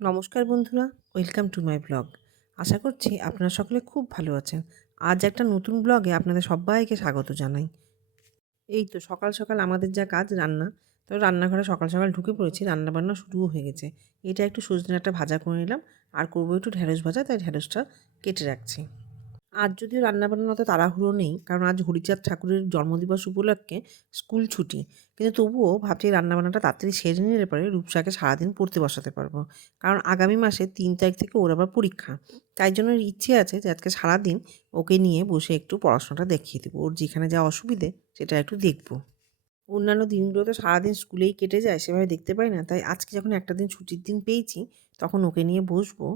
নমস্কার বন্ধুরা, welcome to my blog. আশা করছি আপনারা সকলে খুব ভালো আছেন। আজ একটা নতুন ব্লগে আপনাদের সবাইকে স্বাগত জানাই। এই তো সকাল সকাল আমাদের যা কাজ রান্না, তো রান্নাঘরে সকাল সকাল ঢুকে পড়েছি, রান্নাবান্না শুরুও হয়ে গেছে। এটা একটু সজনে ডাঁটা ভাজা করে নিলাম, আর করবো একটু ঢ্যাঁড়স ভাজা, তাই ঢ্যাঁড়সটা কেটে রাখছি। আজ যদিও রান্নাবান্নার অত তাড়াহুড়ো নেই, কারণ আজ হরিচাঁদ ঠাকুরের জন্মদিবস উপলক্ষে স্কুল ছুটি, কিন্তু তবুও ভাবছি রান্নাবান্নাটা তাড়াতাড়ি সেরে নিলে পরে রূপসাকে সারাদিন পড়তে বসাতে পারবো। কারণ আগামী মাসে 3 তারিখ থেকে ওর আবার পরীক্ষা, তাই জন্য ইচ্ছে আছে যে আজকে সারাদিন ওকে নিয়ে বসে একটু পড়াশোনাটা দেখিয়ে দেবো, ওর যেখানে যা অসুবিধে সেটা একটু দেখবো। অন্যান্য দিনগুলো তো সারাদিন স্কুলেই কেটে যায়, সেভাবে দেখতে পাই না, তাই আজকে যখন একটা দিন ছুটির দিন পেয়েছি তখন ওকে নিয়ে বসবো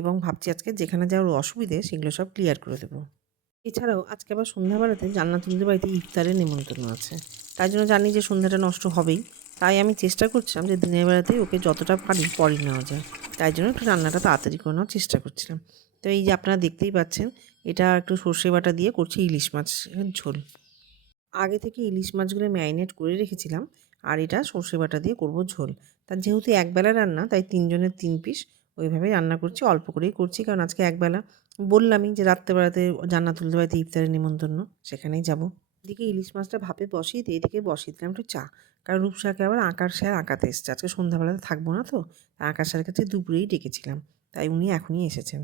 এবং ভাবছি আজকে যেখানে যা ওর অসুবিধে সেগুলো সব ক্লিয়ার করে দেবো। এছাড়াও আজকে আবার সন্ধ্যাবেলাতে জান্নাতুলদের বাড়িতে ইফতারের নিমন্ত্রণ আছে, তাই জন্য জানি যে সন্ধ্যাটা নষ্ট হবেই, তাই আমি চেষ্টা করছিলাম যে দিনের বেলাতেই ওকে যতটা পারি পড়িয়ে নেওয়া যায়, তাই জন্য একটু রান্নাটা তাড়াতাড়ি করে নেওয়ার চেষ্টা করছিলাম। তো এই যে আপনারা দেখতেই পাচ্ছেন, এটা একটু সর্ষে বাটা দিয়ে করছি ইলিশ মাছের ঝোল। আগে থেকে ইলিশ মাছগুলো ম্যারিনেট করে রেখেছিলাম, আর এটা সর্ষে বাটা দিয়ে করব ঝোল। তার যেহেতু একবেলা রান্না, তাই 3 জনের 3 পিস ওইভাবেই রান্না করছি, অল্প করেই করছি, কারণ আজকে একবেলা। বললামই যে রাত্রেবেলাতে জান্নাতুলদের বাড়িতে ইফতারের নিমন্ত্রণ, সেখানেই যাব। এদিকে ইলিশ মাছটা ভাপে বসিয়ে দিয়ে এদিকে বসিয়ে দিলাম একটু চা, কারণ রূপসাকে আবার আঁকার স্যার আঁকাতে এসছে, আজকে সন্ধ্যাবেলাতে থাকবো না, তো আঁকার স্যারের কাছে দুপুরেই ডেকেছিলাম, তাই উনি এখনই এসেছেন।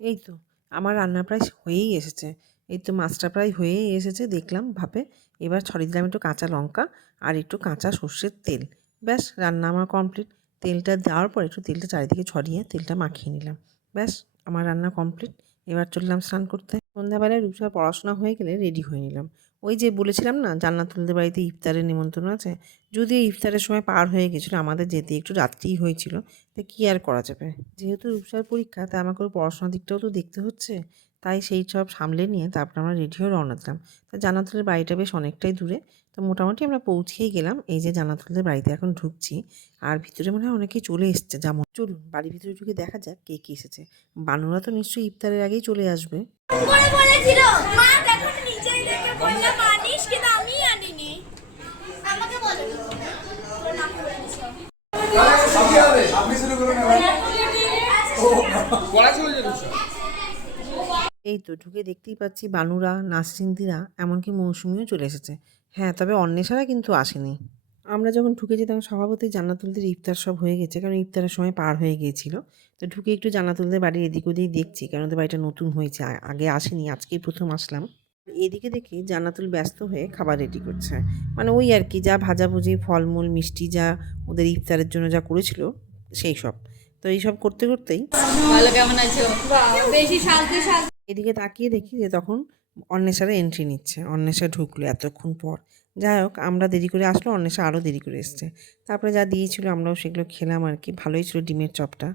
এই তো আমার রান্না প্রায় হয়েই এসেছে, এই তো মাছটা প্রায় হয়েই এসেছে দেখলাম ভাপে। এবার ছড়িয়ে দিলাম একটু কাঁচা লঙ্কা আর একটু কাঁচা সর্ষের তেল, ব্যাস রান্না আমার কমপ্লিট। তেলটা দেওয়ার পর একটু তেলটা চারিদিকে ছড়িয়ে তেলটা মাখিয়ে নিলাম, ব্যাস আমার রান্না কমপ্লিট। এবার চললাম স্নান করতে। সন্ধ্যাবেলায় রূপসার পড়াশোনা হয়ে গেলে রেডি হয়ে নিলাম। ওই যে বলেছিলাম না জান্নাতুলদের বাড়িতে ইফতারের নিমন্ত্রণ আছে, যদিও ইফতারের সময় পার হয়ে গেছিলো, আমাদের যেতে একটু রাত্রিই হয়েছিল, তো কী আর করা যাবে, যেহেতু রূপসার পরীক্ষা তাই আমাকে ওর পড়াশোনার দিকটাও তো দেখতে হচ্ছে, তাই সেই সব সামলে নিয়ে তারপর আমরা রেডি হয়ে রওনা দিলাম। তা জান্নাতুলের বাড়িটা বেশ অনেকটাই দূরে, তো মোটামুটি আমরা পৌঁছেই গেলাম। এই যে জান্নাতুলদের বাড়িতে এখন ঢুকছি, আর ভিতরে মনে হয় অনেকেই চলে এসছে, যেমন চলুন বাড়ির ভিতরে ঢুকে দেখা যাক কে কে এসেছে। বানুরা তো নিশ্চয়ই ইফতারের আগেই চলে আসবে। এই তো ঢুকে দেখতেই পাচ্ছি বানুরা, নাসরিনদিরা, এমনকি মৌসুমিও চলে এসেছে। হ্যাঁ, তবে অন্বেষারা কিন্তু আসেনি। আমরা যখন ঢুকেছি তখন স্বভাবতই জান্নাতুলদের ইফতার সব হয়ে গেছে, কারণ ইফতারের সময় পার হয়ে গিয়েছিল। তো ঢুকে একটু জান্নাতুলদের বাড়ির এদিক ওদিক দেখছি, কারণ ওদের বাড়িটা নতুন হয়েছে, আগে আসেনি, আজকেই প্রথম আসলাম। এদিকে দেখি জান্নাতুল ব্যস্ত হয়ে খাবার রেডি করছে, মানে ওই আর কি, যা ভাজাভুজি ফলমূল মিষ্টি যা ওদের ইফতারের জন্য যা করেছিল সেই সব। তো এইসব করতে করতেই ভালো কেমন আছো? বেশি শান্তি এদিকে তাকিয়ে দেখি যে তখন অন্বেষারা এন্ট্রি নিচ্ছে। অন্বেষা ঢুকলো এতক্ষণ পর। যাই হোক, আমরা দেরি করে আসলো, অন্বেষা আরও দেরি করে এসছে। তারপরে যা দিয়েছিল আমরাও সেগুলো খেলাম আর কি, ভালোই ছিল ডিমের চপটা।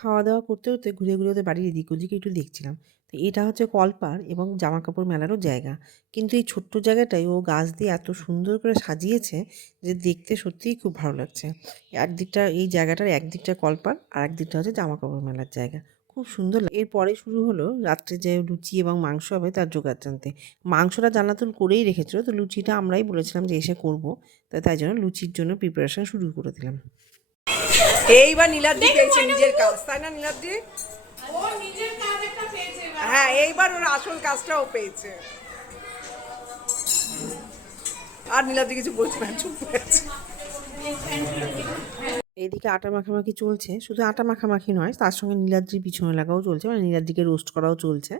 খাওয়া দাওয়া করতে করতে ঘুরে ঘুরে ওদের বাড়ির এদিক ওদিকে একটু দেখছিলাম। তো এটা হচ্ছে কলপার এবং জামা কাপড় মেলারও জায়গা, কিন্তু এই ছোট্ট জায়গাটায় ও গাছ দিয়ে এত সুন্দর করে সাজিয়েছে যে দেখতে সত্যিই খুব ভালো লাগছে। একদিকটা এই জায়গাটার একদিকটা কলপার আর একদিকটা হচ্ছে জামা কাপড় মেলার জায়গা, খুব সুন্দর। এরপরে শুরু হলো রাত্রে যে লুচি এবং মাংস হবে তার জোগাড় জানতে। মাংসটা জান্নাতুল করেই রেখেছিল, তো লুচিটা আমরাই বলেছিলাম যে এসে করবো, তাই জন্য লুচির জন্য প্রিপারেশন শুরু করে দিলাম। এইবার নীলাদ্রি পেয়েছে নিজের কাজ, তাই না নীলাদ্রি? হ্যাঁ, এইবার ওর আসল কাজটাও পেয়েছে। আর নীলাদ্রি কিছু বলছে না, চুপ করে আছে। এদিকে আটা মাখামাখি চলছে, শুধু আটা মাখামাখি নয়, তার সঙ্গে নীলাদ্রির পিছনে লাগাও চলছে, মানে নীলাদ্রিকে রোস্ট করাও চলছে।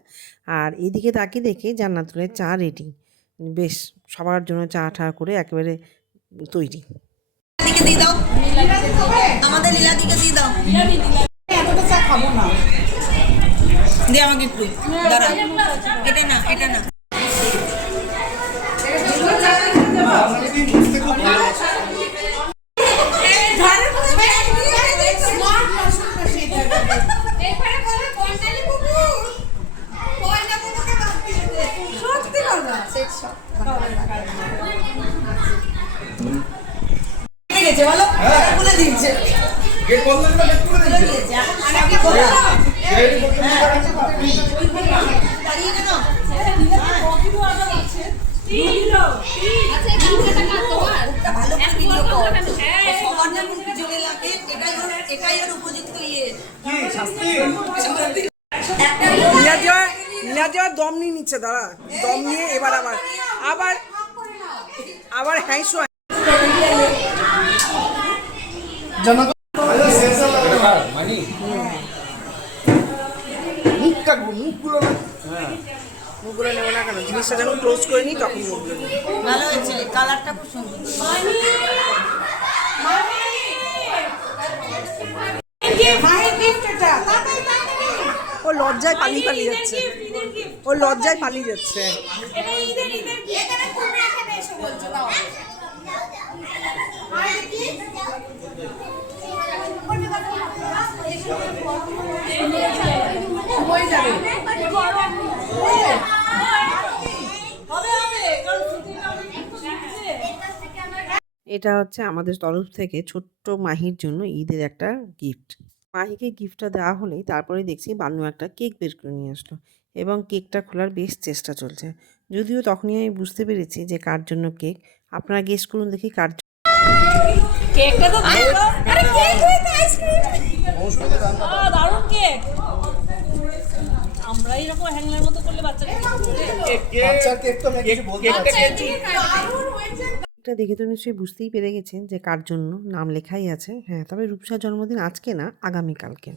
আর এদিকে তাকিয়ে দেখে জান্নাতুলের চা রেডি, বেশ সবার জন্য চা ঠা করে একেবারে তৈরি। দিয়ে দাও, আমাদের লীলাদিকে দিয়ে দাও। এতটা চা খাবো না, দিয়ে আমাকে একটু দাঁড়া, এটা না এটা না। বলো বলে দিয়েছে, দাঁড়িয়ে কেন নীলাদ্রি দম নিয়ে নিচ্ছে, দাঁড়া দম নিয়ে এবার আবার আবার আবার হ্যাঁসো মুখগুলো নেবো না কেন, জিনিসটা যখন ক্লোজ করে নিই তখন মুখগুলো নিই। ভালো হয়েছে, কালারটা খুব সুন্দর। ও লজ্জায় পালিয়ে পালিয়ে যাচ্ছে, ও লজ্জায় পালিয়ে যাচ্ছে। এটা হচ্ছে আমাদের তরফ থেকে ছোট্ট মাহির জন্য ঈদের একটা গিফট। মাহিকে গিফটটা দেওয়া হলেই তারপরে দেখছি বান্নু একটা কেক বের করে নিয়ে আসলো এবং কেকটা খোলার বেশ চেষ্টা চলছে। যদিও তখনই আমি বুঝতে পেরেছি যে কার জন্য কেক। আপনারা গেস করুন দেখি কার জন্য। কেকটা তো আরে কেক হইছে আইসক্রিম দারুণ কেক। আমরা এরকম হ্যাংলার মতো করলে বাচ্চারা এটা দেখে তো নিশ্চয়ই বুঝতেই পেরে গেছেন যে কার জন্য, নাম লেখাই আছে। হ্যাঁ, তবে রূপসার জন্মদিন আজকে না, আগামীকালকে।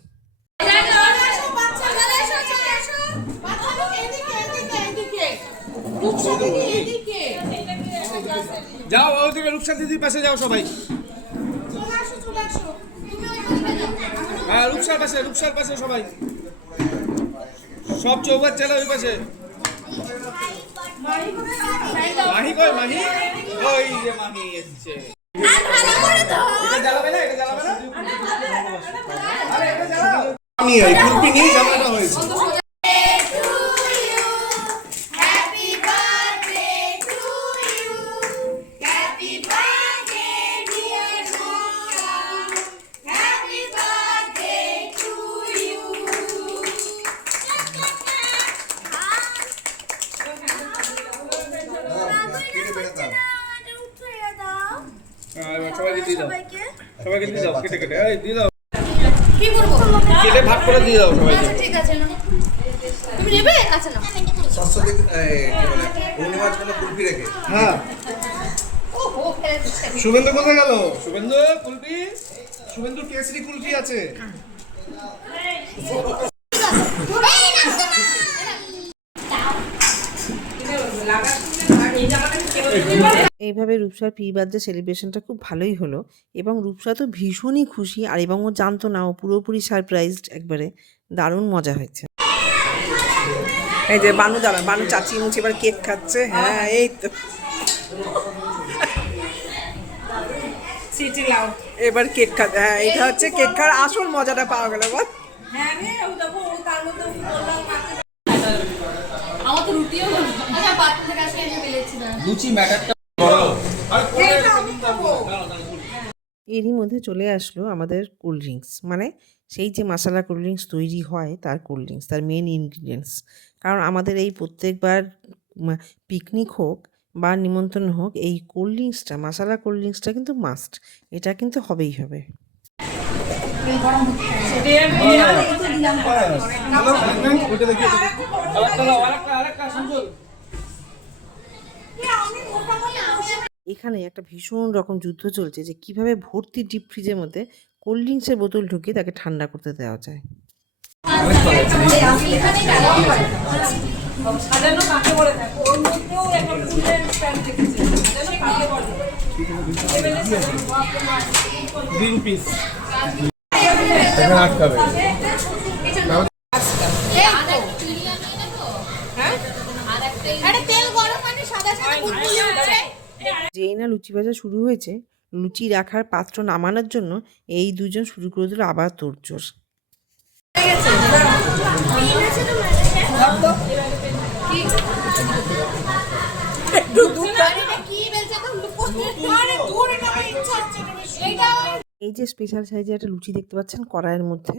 যাও ওদিকে রূপসা দিদির পাশে যাও সবাই। হ্যাঁ রূপসার পাশে সবাই, সব চৌকার চালা ওই পাশে। মাহি কই মাহি? ওই যে মাহি এসছে। এটা জ্বালাবে না, এটা জ্বালাবে না। আরে এটা জ্বালাও। আমি এই কুলপি নিয়ে জ্বালানো হয়েছে। সবাইকে দিয়ে দাও, সবাইকে দিয়ে দাও, কেটে কেটে এই দিয়ে দাও। কি করব? কেটে ভাগ করে দিয়ে দাও সবাইকে। আচ্ছা ঠিক আছে না, তুমি নেবে? আচ্ছা না সরস্বতী পূর্ণিমার জন্য কুলফি রেখে। হ্যাঁ ওহো শুভেন্দু কোথায় গেল? শুভেন্দু কুলফি, শুভেন্দু কেসরি কুলফি আছে। এইভাবে রূপসার প্রি বার্থডে সেলিব্রেশনটা খুব ভালোই হলো এবং রূপসা তো ভীষণই খুশি। আর এবং ও জানতো না, ও পুরোপুরি সারপ্রাইজড, একবারে দারুণ মজা হয়েছে। এই যে বানু, দাঁড়া বানু চাচি মুচি এবার কেক খাচ্ছে। হ্যাঁ এই তো এবার কেক খাচ্ছে। হ্যাঁ এটা হচ্ছে কেক খাওয়ার আসল মজাটা পাওয়া গেল। বল আমার তো রুটিও হলো। আচ্ছা বাচ্চা থেকে আজকে এনে ফেলেছি না লুচি ম্যাটারটা বড়। এরই মধ্যে চলে আসলো আমাদের কোল্ড ড্রিঙ্কস, মানে সেই যে মশলা কোল্ড ড্রিঙ্কস তৈরি হয় তার কোল্ড ড্রিঙ্কস, তার মেন ইনগ্রিডিয়েন্টস। কারণ আমাদের এই প্রত্যেকবার পিকনিক হোক বা নিমন্ত্রণ হোক, এই কোল্ড ড্রিঙ্কসটা, মশলা কোল্ড ড্রিঙ্কসটা কিন্তু মাস্ট, এটা কিন্তু হবেই হবে। এখানে একটা ভীষণ রকম যুদ্ধ চলছে যে কিভাবে ভর্তি ডিপ ফ্রিজের মধ্যে কোল্ড ড্রিঙ্কসের বোতল ঢুকিয়ে তাকে ঠান্ডা করতে দেওয়া যায়। গ্রিন পিস এখানে আটকাবে। যেই না লুচি ভাজা শুরু হয়েছে, লুচি রাখার পাত্র নামানোর জন্য এই দুজন শুরু করে দিল আবার তোড়জোড়। এই যে স্পেশাল সাইজে একটা লুচি দেখতে পাচ্ছেন কড়াইয়ের মধ্যে,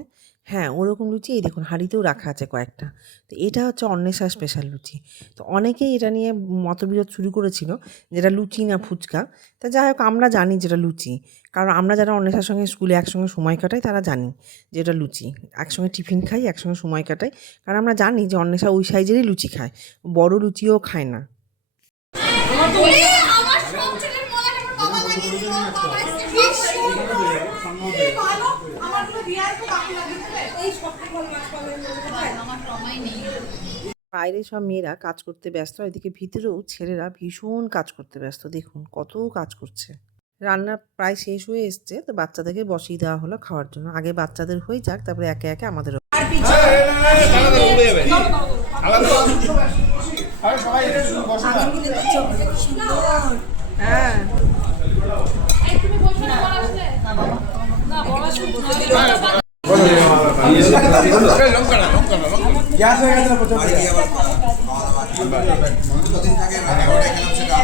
হ্যাঁ ওরকম লুচি এই দেখুন হাঁড়িতেও রাখা আছে কয়েকটা। তো এটা হচ্ছে অন্বেষা স্পেশাল লুচি। তো অনেকেই এটা নিয়ে মতবিরোধ শুরু করেছিল যেটা লুচি না ফুচকা। তা যাই হোক আমরা জানি যেটা লুচি, কারণ আমরা যারা অন্বেষার সঙ্গে স্কুলে একসঙ্গে সময় কাটাই তারা জানি যে এটা লুচি। একসঙ্গে টিফিন খাই, একসঙ্গে সময় কাটাই, কারণ আমরা জানি যে অন্বেষা ওই সাইজেরই লুচি খায়, বড় লুচিও খায় না। আমার সব ছেলের মনে আমার বাবা লাগিয়ে দিল বাবা এসে বেশ সুন্দর কি ভালো আমার তো বিয়ার তো বাকি লাগিয়ে এই সবথেকে ভালো মাছ পাবে আমার সময় নেই। বাইরে সব মেয়েরা কাজ করতে ব্যস্ত, এদিকে ভিতরেও ছেলেরা ভীষণ কাজ করতে ব্যস্ত। দেখুন কত কাজ করছে। রান্না প্রায় শেষ হয়ে এসছে, তো বাচ্চাদেরকে বসিয়ে দেওয়া হলো খাওয়ার জন্য। আগে বাচ্চাদের হয়ে যাক, তারপরে একে একে আমাদের। হ্যাঁ তুমি বসে না বড় আসলে না বড় আসলে গ্যাস হয়ে গেছে না প্রচন্ড। বাড়ি গিয়ে আবার খাওয়া দাওয়া কতদিন থাকে 11টায় খেলাম সেটা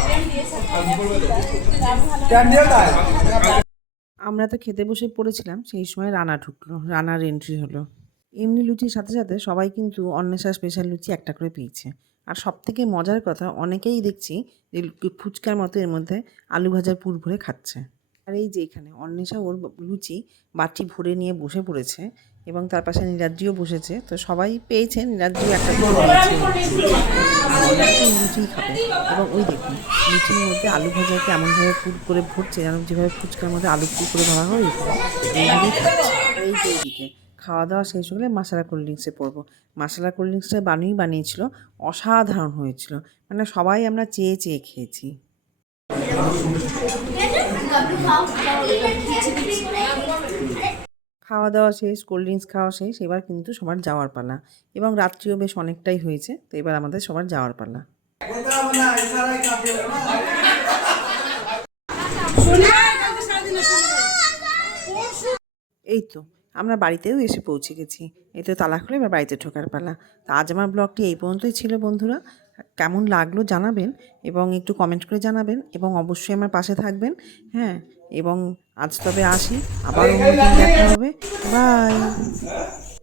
ক্যান্ডিল তাই আমরা তো খেতে বসে পড়েছিলাম, সেই সময় রানা ঢুকলো, রানার এন্ট্রি হলো। এমনি লুচির সাথে সাথে সবাই কিন্তু অন্বেষা স্পেশাল লুচি একটা করে পেয়েছে। আর সবথেকে মজার কথা, অনেকেই দেখছি যে ফুচকার মতো এর মধ্যে আলু ভাজার পুর ভরে খাচ্ছে। আর এই যে এখানে অন্বেষা ওর লুচি বাটি ভরে নিয়ে বসে পড়েছে, এবং তার পাশে নীলাদ্রিও বসেছে। তো সবাই পেয়েছে, নীলাদ্রিও একটা করে লুচি খাবে। এবং ওই দেখুন লুচির মধ্যে আলু ভাজাকে এমনভাবে পুর করে ভরছে যেন যেভাবে ফুচকার মধ্যে আলু পুর করে ভরা হয় এইভাবেই খাচ্ছে। এই যে এইদিকে খাওয়া দাওয়া শেষ হলে মশলা কোল্ড ড্রিঙ্কসে পড়বো। মশলা কোল্ড ড্রিঙ্কসটা বানিয়েছিল, অসাধারণ হয়েছিল, মানে সবাই আমরা চেয়ে চেয়ে খেয়েছি। খাওয়া দাওয়া শেষ, কোল্ড ড্রিঙ্কস খাওয়া শেষ, এবার কিন্তু সবার যাওয়ার পালা। এবং রাত্রিও বেশ অনেকটাই হয়েছে, তো এবার আমাদের সবার যাওয়ার পালা। এই তো আমরা বাড়িতেও এসে পৌঁছে গেছি। এই তো তালা খুলে এবার বাড়িতে ঢোকার পালা। তো আজ আমার ব্লগটি এই পর্যন্তই ছিল বন্ধুরা। কেমন লাগলো জানাবেন, এবং একটু কমেন্ট করে জানাবেন, এবং অবশ্যই আমার পাশে থাকবেন। হ্যাঁ, এবং আজ তবে আসি, আবার অন্য দিন দেখা হবে। বাই।